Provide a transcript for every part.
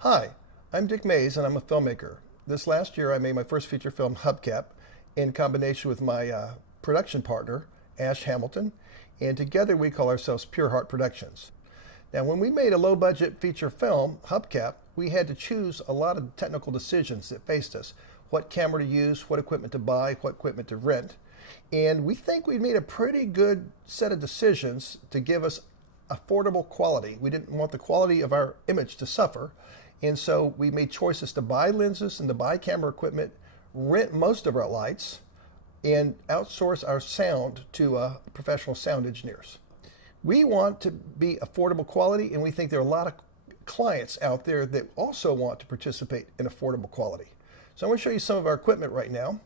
Hi, I'm Dick Mays and I'm a filmmaker. This last year I made my first feature film, Hubcap, in combination with my production partner, Ash Hamilton, and together we call ourselves Pure Heart Productions. Now when we made a low budget feature film, Hubcap, we had to choose a lot of technical decisions that faced us. What camera to use, what equipment to buy, what equipment to rent. And we think we made a pretty good set of decisions to give us affordable quality. We didn't want the quality of our image to suffer. And so we made choices to buy lenses and to buy camera equipment, rent most of our lights, and outsource our sound to professional sound engineers. We want to be affordable quality, and we think there are a lot of clients out there that also want to participate in affordable quality. So I'm going to show you some of our equipment right now.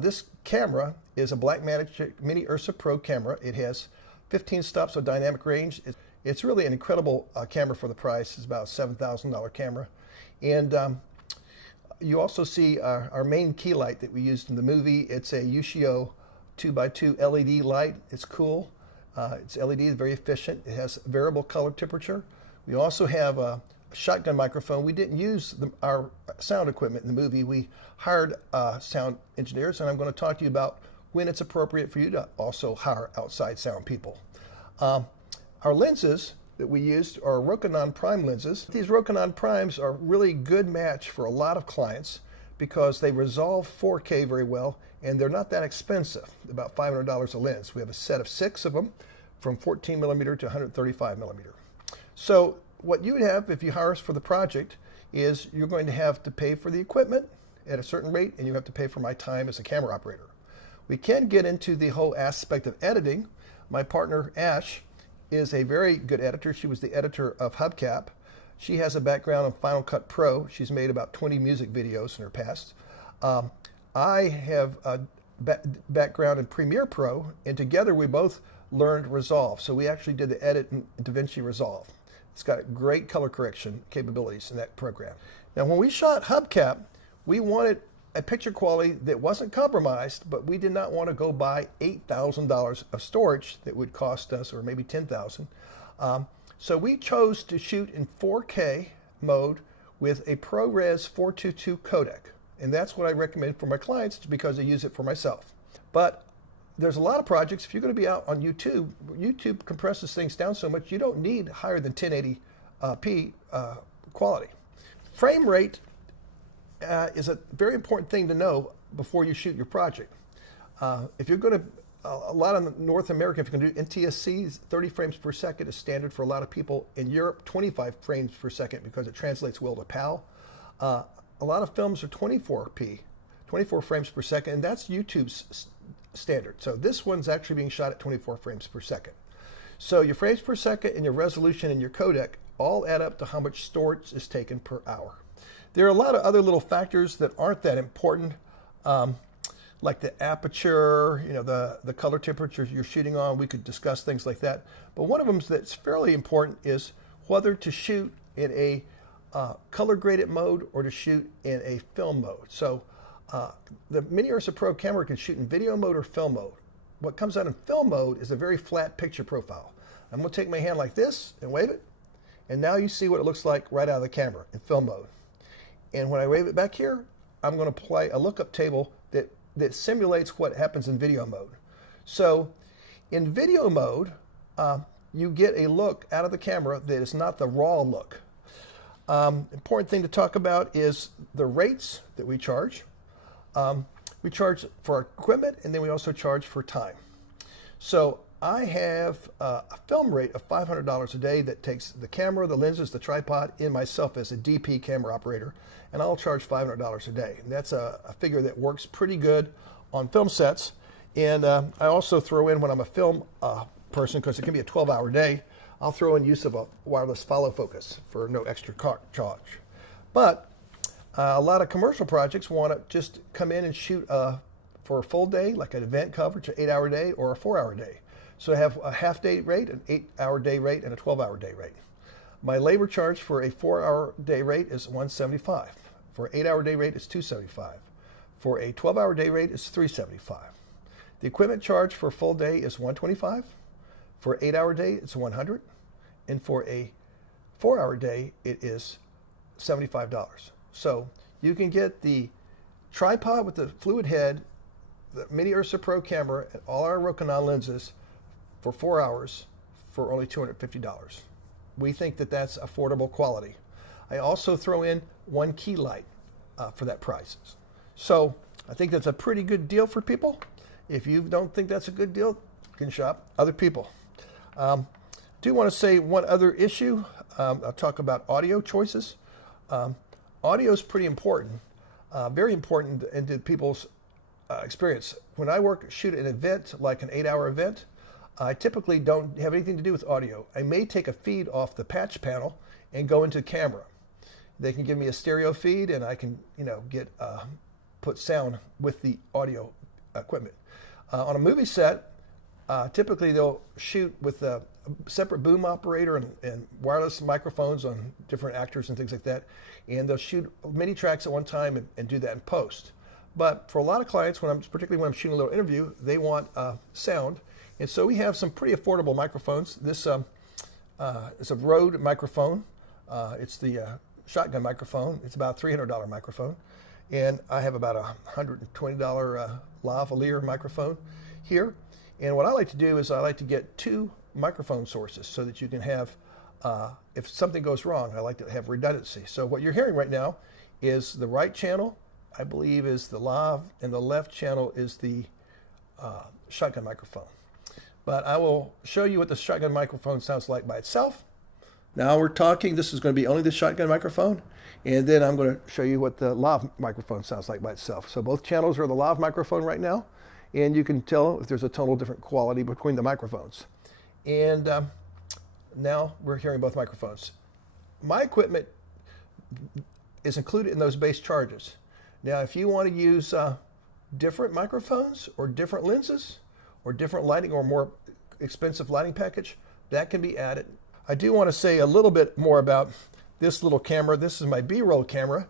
This camera is a Blackmagic Mini Ursa Pro camera. It has 15 stops of dynamic range. It's really an incredible camera for the price. It's about a $7,000 camera. And you also see our main key light that we used in the movie. It's a Ushio 2x2 LED light. It's cool. It's LED, very efficient. It has variable color temperature. We also have a shotgun microphone. We didn't use our sound equipment in the movie. We hired sound engineers, and I'm going to talk to you about when it's appropriate for you to also hire outside sound people. Our lenses that we used are Rokinon Prime lenses. These Rokinon Primes are really good match for a lot of clients because they resolve 4K very well, and they're not that expensive, about $500 a lens. We have a set of 6 of them from 14 millimeter to 135 millimeter. So what you would have if you hire us for the project is you're going to have to pay for the equipment at a certain rate, and you have to pay for my time as a camera operator. We can get into the whole aspect of editing. My partner, Ash, is a very good editor. She was the editor of Hubcap. She has a background in Final Cut Pro. She's made about 20 music videos in her past. I have a background in Premiere Pro, and together we both learned Resolve. So we actually did the edit in DaVinci Resolve. It's got great color correction capabilities in that program. Now when we shot Hubcap, we wanted a picture quality that wasn't compromised, but we did not want to go buy $8,000 of storage that would cost us, or maybe $10,000. So we chose to shoot in 4K mode with a ProRes 422 codec. And that's what I recommend for my clients because I use it for myself. But there's a lot of projects, if you're going to be out on YouTube, YouTube compresses things down so much you don't need higher than 1080p quality. Frame rate is a very important thing to know before you shoot your project. If you're going to, a lot of North America, if you can do NTSC, 30 frames per second is standard for a lot of people. In Europe, 25 frames per second because it translates well to PAL. A lot of films are 24p, 24 frames per second, and that's YouTube's standard. So this one's actually being shot at 24 frames per second. So your frames per second and your resolution and your codec all add up to how much storage is taken per hour. There are a lot of other little factors that aren't that important, like the aperture, the color temperature you're shooting on. We could discuss things like that. But one of them that's fairly important is whether to shoot in a color graded mode or to shoot in a film mode. So the Mini Ursa Pro camera can shoot in video mode or film mode. What comes out in film mode is a very flat picture profile. I'm going to take my hand like this and wave it, and now you see what it looks like right out of the camera in film mode. And when I wave it back here, I'm going to play a lookup table that simulates what happens in video mode. So in video mode, you get a look out of the camera that is not the raw look. Important thing to talk about is the rates that we charge. We charge for our equipment, and then we also charge for time. So I have a film rate of $500 a day that takes the camera, the lenses, the tripod, and myself as a DP camera operator, and I'll charge $500 a day. And that's a figure that works pretty good on film sets. And I also throw in, when I'm a film person, because it can be a 12-hour day, I'll throw in use of a wireless follow focus for no extra charge. But a lot of commercial projects want to just come in and shoot for a full day, like an event coverage, an 8-hour day or a 4-hour day. So I have a half-day rate, an 8-hour day rate, and a 12-hour day rate. My labor charge for a 4-hour day rate is $175. For an 8-hour day rate is $275. For a 12-hour day rate is $375. The equipment charge for a full day is $125. For an 8-hour day, it's $100. And for a 4-hour day, it is $75. So you can get the tripod with the fluid head, the Mini Ursa Pro camera, and all our Rokinon lenses for 4 hours for only $250. We think that that's affordable quality. I also throw in one key light for that price. So I think that's a pretty good deal for people. If you don't think that's a good deal, you can shop other people. Do want to say one other issue. I'll talk about audio choices. Audio is pretty important, very important into people's experience. When I shoot an event, like an 8-hour event, I typically don't have anything to do with audio. I may take a feed off the patch panel and go into camera. They can give me a stereo feed, and I can, put sound with the audio equipment. On a movie set, typically they'll shoot with a separate boom operator and wireless microphones on different actors and things like that, and they'll shoot many tracks at one time and do that in post. But for a lot of clients, particularly when I'm shooting a little interview, they want sound. And so we have some pretty affordable microphones. This is a Rode microphone. It's the shotgun microphone. It's about a $300 microphone. And I have about a $120 lavalier microphone here. And what I like to do is I like to get 2 microphone sources so that you can have, if something goes wrong, I like to have redundancy. So what you're hearing right now is the right channel, I believe, is the lav, and the left channel is the shotgun microphone. But I will show you what the shotgun microphone sounds like by itself. Now we're talking, this is going to be only the shotgun microphone, and then I'm going to show you what the lav microphone sounds like by itself. So both channels are the lav microphone right now, and you can tell if there's a total different quality between the microphones. And now we're hearing both microphones. My equipment is included in those base charges. Now if you want to use different microphones or different lenses, or different lighting, or more expensive lighting package, that can be added. I do want to say a little bit more about this little camera. This is my B-roll camera.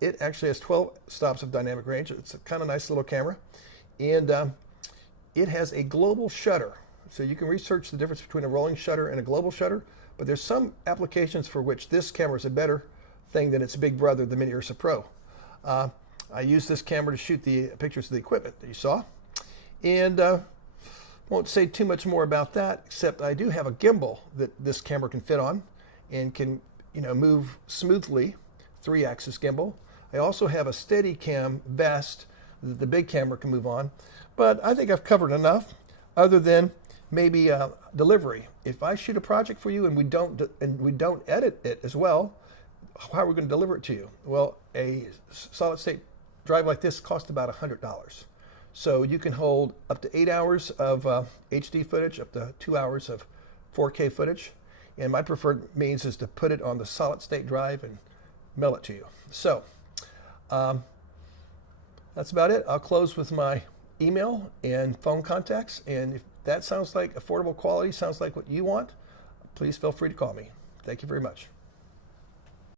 It actually has 12 stops of dynamic range. It's a kind of nice little camera. And it has a global shutter. So you can research the difference between a rolling shutter and a global shutter, but there's some applications for which this camera is a better thing than its big brother, the Mini Ursa Pro. I use this camera to shoot the pictures of the equipment that you saw. And won't say too much more about that, except I do have a gimbal that this camera can fit on and can move smoothly, 3-axis gimbal. I also have a Steadicam vest that the big camera can move on. But I think I've covered enough, other than maybe delivery. If I shoot a project for you and we don't edit it as well, how are we going to deliver it to you? Well, a solid state drive like this costs about $100. So you can hold up to 8 hours of HD footage, up to 2 hours of 4K footage. And my preferred means is to put it on the solid state drive and mail it to you. So that's about it. I'll close with my email and phone contacts. And if that sounds like affordable quality, sounds like what you want, please feel free to call me. Thank you very much.